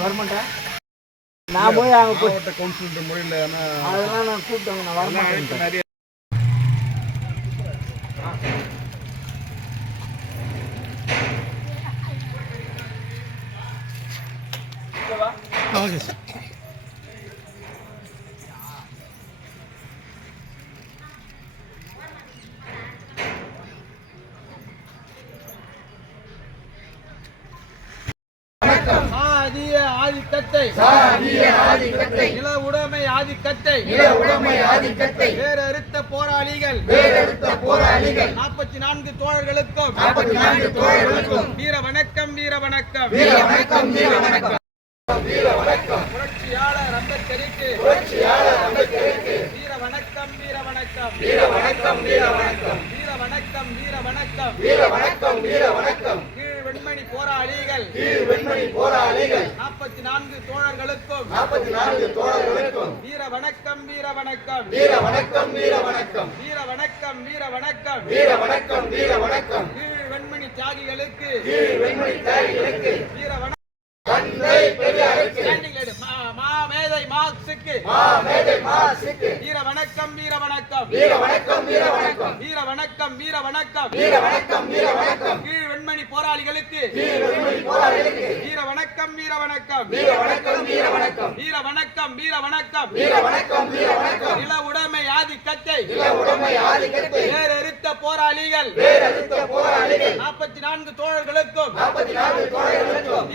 வரமாட்டேன். நான் போய் அங்கே மாவட்ட கவுன்சிலர் முறையில் அதெல்லாம் நான் கூப்பிட்டேங்க. நான் வரமாட்டேன். நிறைய ஓகே சார். ஆதிக்கத்தை நில உடைமை ஆதிக்கத்தை வேறறுத்த போராளிகள் 44 தோழர்களுக்கும் வீர வணக்கம். புரட்சியாளர் அம்பேத்கருக்கு வீர வணக்கம். கீழ் வெண்மணி போராளிகள் 44 தோழர்களுக்கும் வீர வணக்கம். கீழ் வெண்மணி தியாகிகளுக்கு வீர வணக்கம். மாமேதை மார்க்சுக்கு வீர வணக்கம். கீழ் வெண்மணி போராளிகளுக்கு வீர வணக்கம். நில உடைமை ஆதிக்கத்தை வேறறுத்த போராளிகள் 44 தோழர்களுக்கும் வீர வணக்கம்.